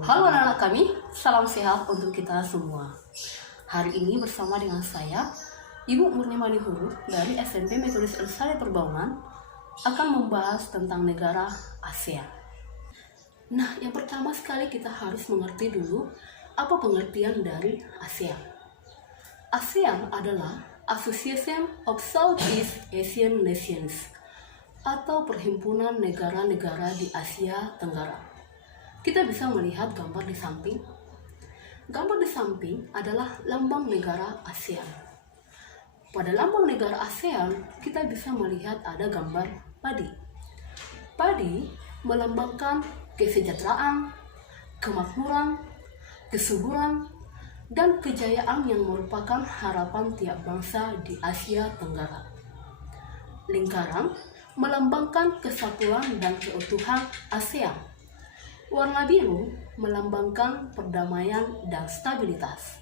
Halo anak-anak kami, salam sehat untuk kita semua. Hari ini bersama dengan saya, Ibu Murni Manihuru dari SMP Metodis Elsari Perbaungan akan membahas tentang negara ASEAN. Nah, yang pertama sekali kita harus mengerti dulu apa pengertian dari ASEAN. ASEAN adalah Association of Southeast Asian Nations atau Perhimpunan Negara-Negara di Asia Tenggara. Kita bisa melihat gambar di samping. Gambar di samping adalah lambang negara ASEAN. Pada lambang negara ASEAN, kita bisa melihat ada gambar padi. Padi melambangkan kesejahteraan, kemakmuran, kesuburan, dan kejayaan yang merupakan harapan tiap bangsa di Asia Tenggara. Lingkaran melambangkan kesatuan dan keutuhan ASEAN. Warna biru melambangkan perdamaian dan stabilitas.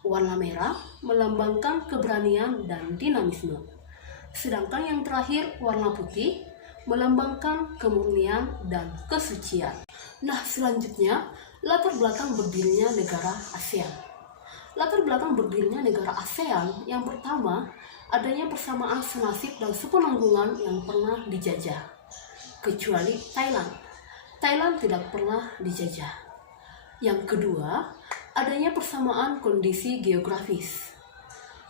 Warna merah melambangkan keberanian dan dinamisme. Sedangkan yang terakhir, warna putih melambangkan kemurnian dan kesucian. Nah, selanjutnya, latar belakang berdirinya negara ASEAN. Latar belakang berdirinya negara ASEAN yang pertama, adanya persamaan senasib dan sepenanggungan yang pernah dijajah, kecuali Thailand. Thailand tidak pernah dijajah. Yang kedua, adanya persamaan kondisi geografis.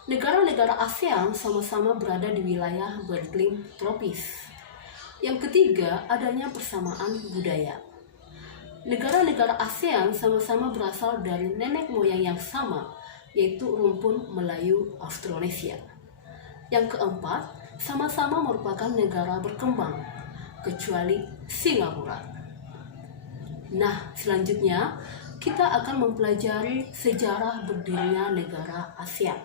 Negara-negara ASEAN sama-sama berada di wilayah beriklim tropis. Yang ketiga, adanya persamaan budaya. Negara-negara ASEAN sama-sama berasal dari nenek moyang yang sama, yaitu rumpun Melayu Austronesia. Yang keempat, sama-sama merupakan negara berkembang, kecuali Singapura. Nah, selanjutnya kita akan mempelajari sejarah berdirinya negara ASEAN.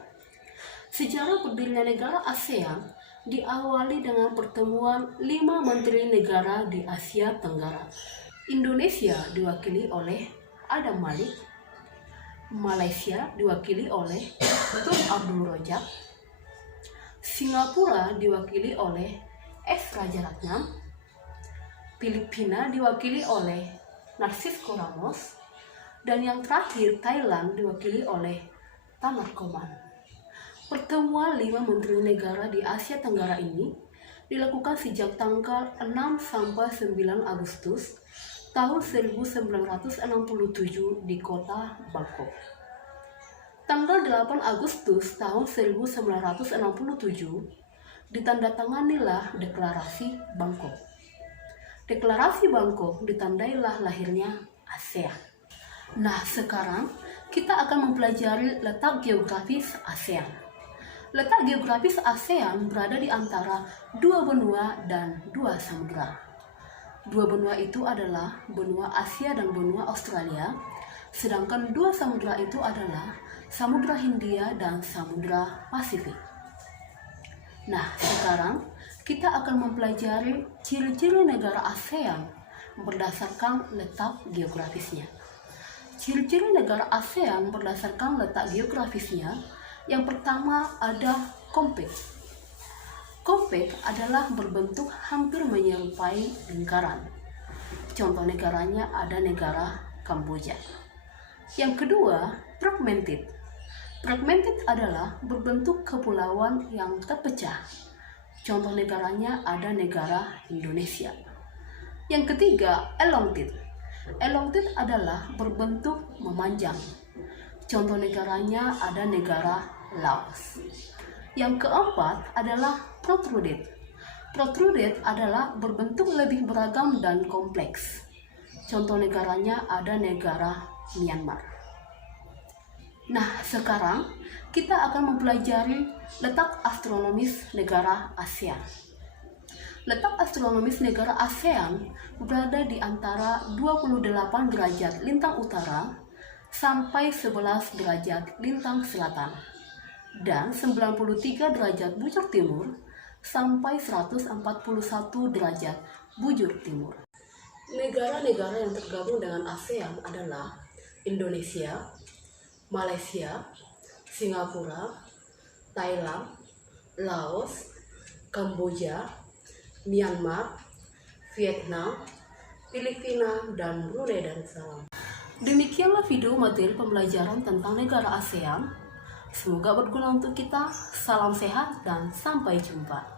Sejarah berdirinya negara ASEAN diawali dengan pertemuan 5 menteri negara di Asia Tenggara. Indonesia diwakili oleh Adam Malik, Malaysia diwakili oleh Tun Abdul Rojak, Singapura diwakili oleh S. Rajaratnam, Filipina diwakili oleh Narcisco Ramos, dan yang terakhir Thailand diwakili oleh Tan Narkoman. Pertemuan 5 menteri negara di Asia Tenggara ini dilakukan sejak tanggal 6 sampai 9 Agustus tahun 1967 di kota Bangkok. Tanggal 8 Agustus tahun 1967 ditandatanganilah Deklarasi Bangkok. Deklarasi Bangkok ditandailah lahirnya ASEAN. Nah, sekarang kita akan mempelajari letak geografis ASEAN. Letak geografis ASEAN berada di antara 2 benua dan 2 samudra. 2 benua itu adalah benua Asia dan benua Australia, sedangkan 2 samudra itu adalah Samudra Hindia dan Samudra Pasifik. Nah, sekarang kita akan mempelajari ciri-ciri negara ASEAN berdasarkan letak geografisnya. Ciri-ciri negara ASEAN berdasarkan letak geografisnya, yang pertama ada compact. Compact adalah berbentuk hampir menyerupai lingkaran. Contoh negaranya ada negara Kamboja. Yang kedua, fragmented. Fragmented adalah berbentuk kepulauan yang terpecah. Contoh negaranya ada negara Indonesia. Yang ketiga, elongated. Elongated adalah berbentuk memanjang. Contoh negaranya ada negara Laos. Yang keempat adalah protruded. Protruded adalah berbentuk lebih beragam dan kompleks. Contoh negaranya ada negara Myanmar. Nah, sekarang kita akan mempelajari letak astronomis negara ASEAN. Letak astronomis negara ASEAN berada di antara 28 derajat lintang utara sampai 11 derajat lintang selatan dan 93 derajat bujur timur sampai 141 derajat bujur timur. Negara-negara yang tergabung dengan ASEAN adalah Indonesia, Malaysia, Singapura, Thailand, Laos, Kamboja, Myanmar, Vietnam, Filipina, dan Brunei Darussalam. Demikianlah video materi pembelajaran tentang negara ASEAN. Semoga berguna untuk kita. Salam sehat dan sampai jumpa.